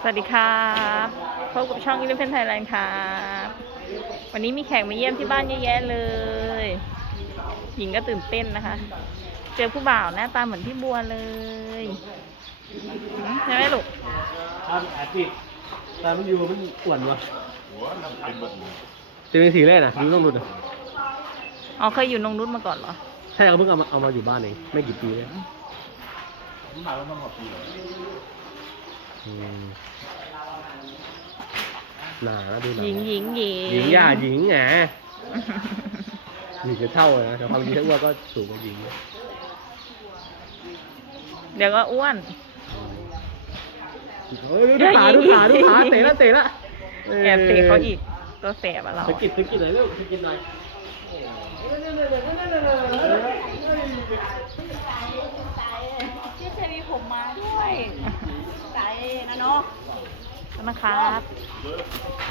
สวัสดีครับพบกับช่องอีเลฟเฟนไทยแลนด์ครับวันนี้มีแขกมาเยี่ยมที่บ้านเยอะแยะเลย หญิงก็ตื่นเต้นนะคะ เจอผู้บ่าวหน้าตาเหมือนพี่บัวเลยหืมใช่ไหมลูกครับอาทิตย์ตามันอยู่มันอ้วนวะจะเป็นสีแรกนะดูต้องดูนะอ๋อเคยอยู่นงนุชมาก่อนเหรอ ใช่เขาเพิ่งเอามาเอามาอยู่บ้านเองไม่กี่ปีเลยอืม หนานะดูหนาหญิงหญิงหญิงหญิงย่าหญิงแหมหญิงจะเท่าเลยนะแต่ความจริงถ้าอ้วนก็สูงกว่าหญิงเนี่ยเดี๋ยวก็อ้วนเฮ้ยดูขาดูขาดูขาเตะละเตะละแอบเตะเขาอีกตัวแสบอะเราสะกิดสะกิดหน่อยลูกสะกิดหน่อย พี่เชมีผมมาด้วย ใจ นะเนาะนะครับ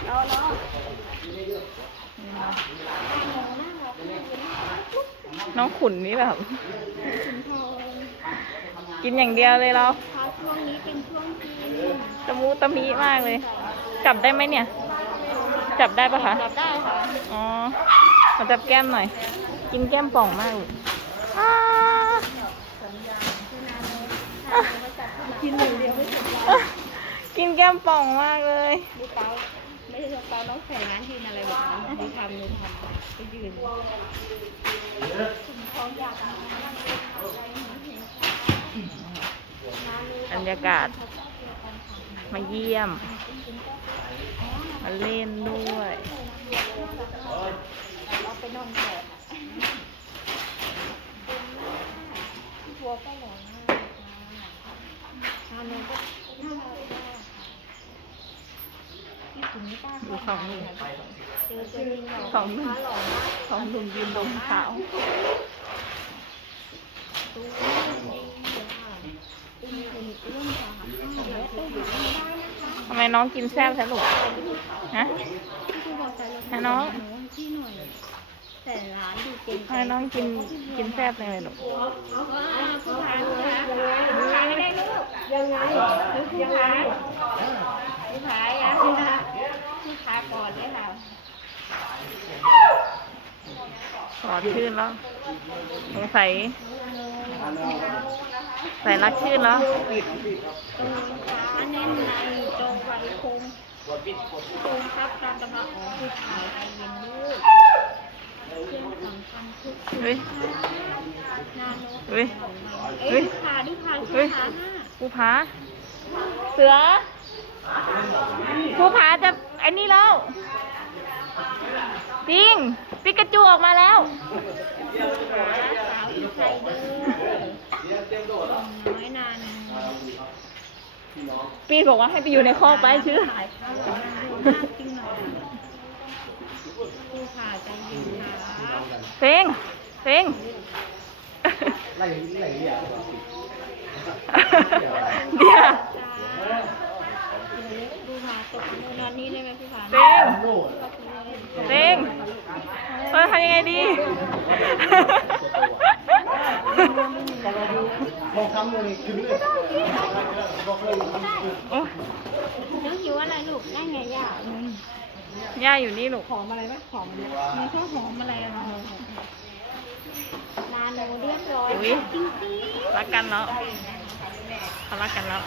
เนาะเนาะน้องขุนนี่แบบ กินอย่างเดียวเลยเราพาช่วงนี้เป็นช่วงที่ตะมูตะมีมากเลย จับได้ไหมเนี่ย จับได้ปะคะจับได้ค่ะ อ๋อมาจับแก้มหน่อย กินแก้มป่องมากเลยอ้ากินหนึ่งเดียวไม่ถึง กินแก้มป่องมากเลย ดูเปาไม่ใช่เปาน้องใส่ร้านยืนอะไรแบบนั้นดูทำดูทำไปยืนท้องอยากบรรยากาศ มาเยี่ยม มาเล่นด้วย เราไปนอนแดดทัวก็หล่อมากทานนก็น่ารักมากที่ถึงไม่กล้า ดูสองหนุ่ม เจอตัวจริงหล่อ สองหนุ่มหล่อมากสองหนุ่มยืนดมขาวตัวจริงค่ะเป็นคนเรื่องค่ะแล้วไปหาไม่ได้นะคะทำไมน้องกินแซ่บแท้ลูกฮะที่คุณบอกใจรถให้น้องที่หน่อยแต่ร้านดูเก่งทำไมน้องกินกินแซ่บจังเลยลูกว้าวผู้ชายผู้ชายผู้ชายไม่ได้ลูกยังไงผู้ชายผู้ชายอะผู้ชายผู้ชายก่อนเลยค่ะ สอดชื่นแล้วสงสัยใส่รักชื่นแล้วตรงฟ้าแน่นในจงไว้คงคงครับการกระบะของผู้ชายใจเย็นลูกเรื่องสำคัญทุกเฮ้ยนาโนเฮ้ยเอ้ยดูขาดูขาดูขาห้าผู้ผาเสือผู้ผาจะไอ้นี่แล้ว จริงปิกาจูออกมาแล้วขาสาวอีไทยเด้อน้อยนานปีนบอกว่าให้ไปอยู่ในคอกไปชื่อถ่ายภาพเราดูมากจริงหน่อยดูขาใจเย็นครับเซ็งเซ็งไล่ไล่เรียกเดี๋ยวดูขาตกมือนอนนี่ได้ไหมพี่ผานเซ็งโน่ เซ็งเออทำยังไงดีทองคำเลยคือเลยบอกเลยโอ้น้องหิวอะไรลูกได้ไงย่าย่าอยู่นี่ลูกหอมอะไรไหมหอมมีข้าวหอมอะไรอะนาโนเรียบร้อยอุ๊ยจริงรักกันแล้วเขารักกันแล้ว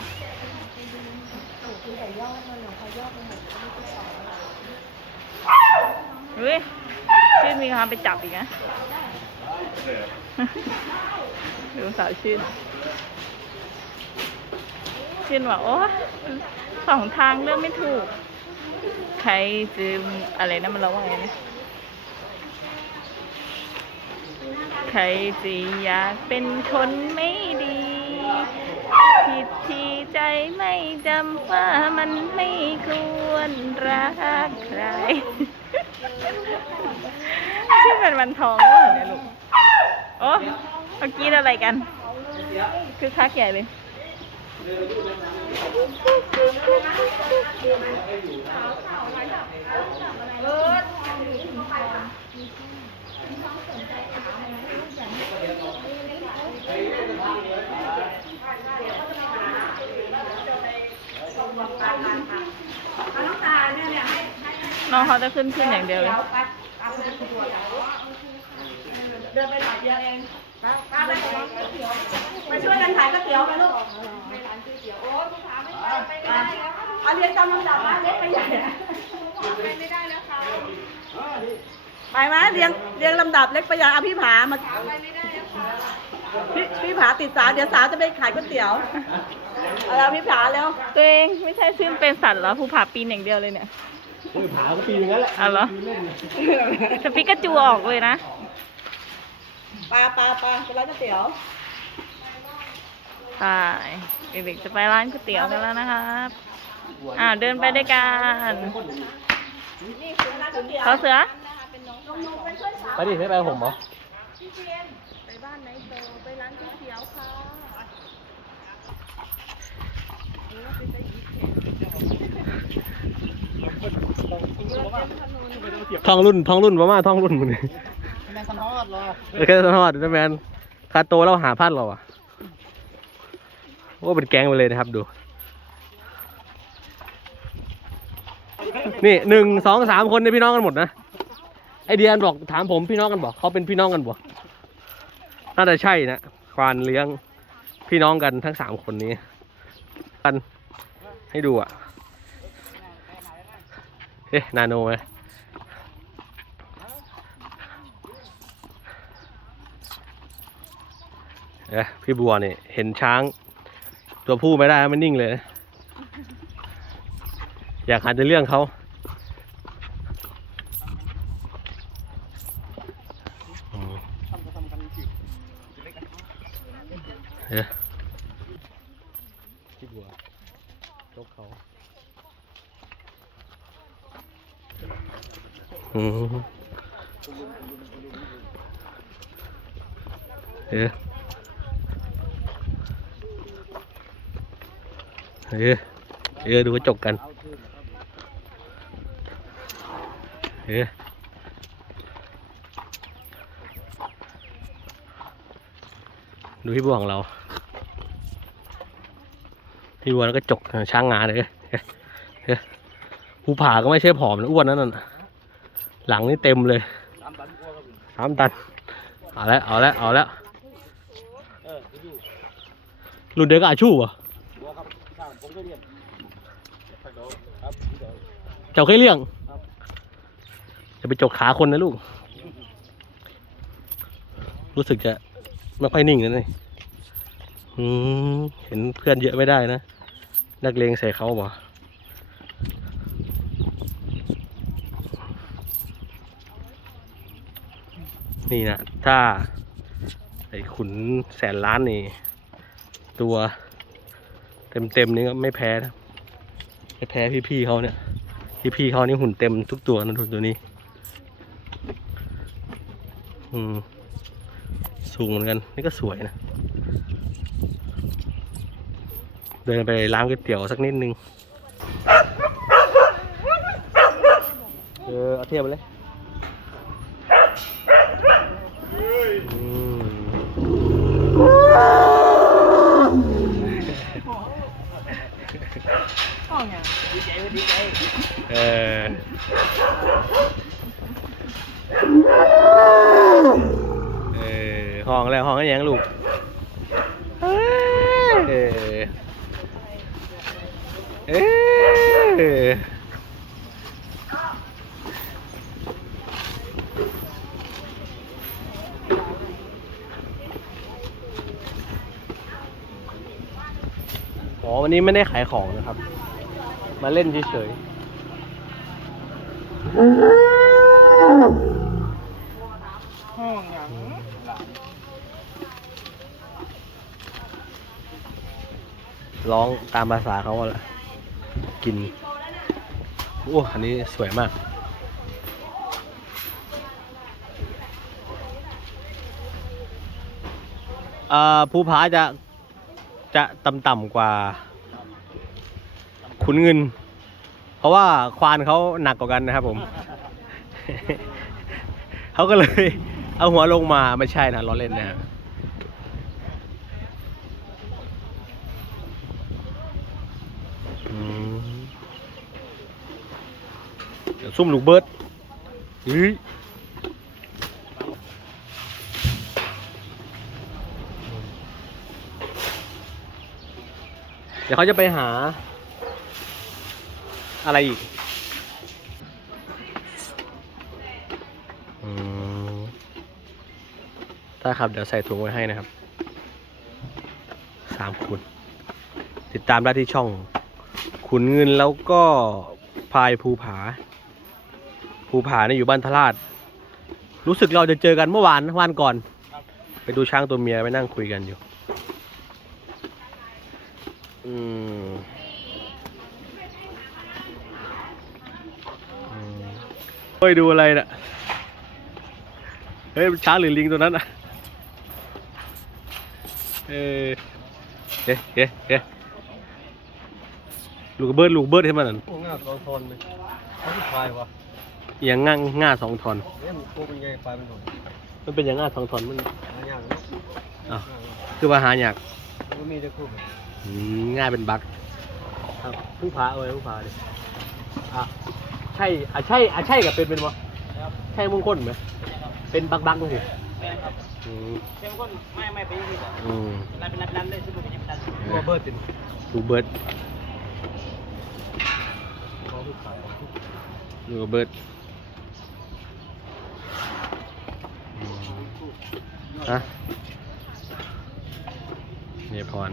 เฮ้ยชื่นมีความไปจับอีกนะดูสาวชื่น ชื่นว่าโอ้สองทางเลือกไม่ถูก ใครจะอะไรนะมันร้องว่าไงนะใครจะอยากเป็นคนไม่ดี ผิดที่ใจไม่จำว่ามันไม่ควรรักใคร ชื่อเป็นวันทองเนี่ยลูกโอ้เมื่อกี้อะไรกัน คือคักใหญ่เลย ๆ น้องตาเนี่ยเนี่ยให้ให้ น้ องเขาจะขึ้นขึ้นอย่างเดียวเลยเดินไปหน่อยเดียวเองตาไปช่วยกันขายก๋วยเตี๋ยวไปลูกเอาเรียนตามลำดับนเล็กไปใหญ่ไปไหมเรียงเรียงลำดับเล็กไปใหญ่เอาพี่ผามาพี่พี่ผาติดสาวเดี๋ยวสาวจะไปขายก๋วยเตี๋ยวเอาพี่ผาแล้วตัวเองไม่ใช่ขึ้นเป็นสัตว์เหรอภูผาปีนอย่างเดียวเลยเนี่ย ผาก็ปีนอย่างนั้นแหละเอาเหรอปีนเล่นจะปิกาจูออกเลยนะ ปลาปลาปลาไปร้านก๋วยเตี๋ยวใช่เด็กๆจะไปร้านก๋วยเตี๋ยวกันแล้วนะครับอ่าวเดินไปด้วยกันนี่คือร้านก๋วยเตี๋ยวเขาเสือไปดิไม่ไปกับผมเหรอไปบ้านไหนโตไปร้านก๋วยเตี๋ยวค่ะ ท่องรุ่นท่องรุ่นประมาณท่องรุ่นมึงนี่แมนสนอดเหรอเออแค่ท่องรุ่นนะแมนคาโตแล้วหาพันเราอะโอ้เป็นแก๊งไปเลยนะครับดู นี่หนึ่งสองสามคนเนี่ยพี่น้องกันหมดนะไอเดียนบอกถามผมพี่น้องกันบอกเขาเป็นพี่น้องกันบอกน่าจะใช่นะควานเลี้ยงพี่น้องกันทั้งสามคนนี้กัน ให้ดูอะเอ๊ะนาโนไหมเอ๊ะพี่บัวเนี่ยเห็นช้าง ตัวผู้ไม่ได้มันนิ่งเลยนะอยากหาแต่เรื่องเขาเอ๊ะพี่บัว จกเขาอืมเอ๊ะเอ๊ะเอ๊ะดูกระจกกันเอ๊ะดูพี่บัวของเรา พี่บัวแล้วก็จกช้างงาเลยภูผาก็ไม่ใช่ผอมนะอ้วนนั่นน่ะหลังนี่เต็มเลยสามตันเอาแล้วเอาแล้วเอาแล้วรุ่นเดียวกับอาชูเหรอเจ้าเคยเลี้ยงจะไปจกขาคนนะลูก รู้สึกจะไม่ค่อยนิ่งนะนี่ อืมเห็นเพื่อนเยอะไม่ได้นะ นักเลงใส่เขาบ่นี่นะถ้าไอ้ขุนแสนล้านนี่ ตัวเต็มๆนี่ก็ไม่แพ้นะไม่แพ้พี่ๆเขาเนี่ย พี่ๆเขานี่หุ่นเต็มทุกตัวนะทุกตัวนี้ อืม สูงเหมือนกัน นี่ก็สวยนะ เดินไปร้านก๋วยเตี๋ยวสักนิดนึงเออเอาเทียบไปเลยอืมเออเออห้องแล้วห้องก็ยังลูกเอ้ยเออ เอออ๋อวันนี้ไม่ได้ขายของนะครับ มาเล่นเฉยๆร้องตามภาษาเขาอะแหละ กิน โอ้ อันนี้สวยมากอ่อภูผาจะจะต่ำๆกว่า ขุนเงิน เพราะว่าควานเขาหนักกว่ากันนะครับผม เขาก็เลยเอาหัวลงมาไม่ใช่นะล้อเล่นนะฮะอืม เดี๋ยว ซุ่มลูกเบิร์ดเฮ้ยเดี๋ยวเขาจะไปหา อะไรอีกอืมได้ครับ เดี๋ยวใส่ถุงไว้ให้นะครับสามขุนติดตามได้ที่ช่อง ขุนเงินแล้วก็พายภูผา ภูผาเนี่ยอยู่บ้านทราดรู้สึกเราจะเจอกันเมื่อวานนะวันก่อน ไปดูช้างตัวเมียไปนั่งคุยกันอยู่อืมอืมเฮ้ยดูอะไรน่ะ เฮ้ยช้างหรือลิงตัวนั้นอะ เออเฮ้เฮ้เฮ้ลูกเบิร์ดลูกเบิร์ดให้มันนั่น โอ้ง่าสองทอนเลยเขาที่พายวะ อหย่างง่าง่าสองทอนเนี่ยมันโค้งเป็นไงปลายมันหน่อยมันเป็นอย่างง่าสองทอนมันหายากเนาะอ้าวคือว่าหาอยากมันมีแต่คู่แบบอืมง่ายเป็นบักครับผู้พาเอาไว้ผู้พาดิอะใช่อะใช่อะใช่กับเป็นเป็นวะใช่มงคลไหมเป็นบักบักเลยอืมเจ้าคนไม่ไม่ไปที่อืมรันเป็นรันเป็นรันเลยซึ่งเป็นยังเป็นรันตัวเบิร์ดติดลูกเบิร์ดเขาที่ขายลูกเบิร์ดอืม ฮะเนี่ยพร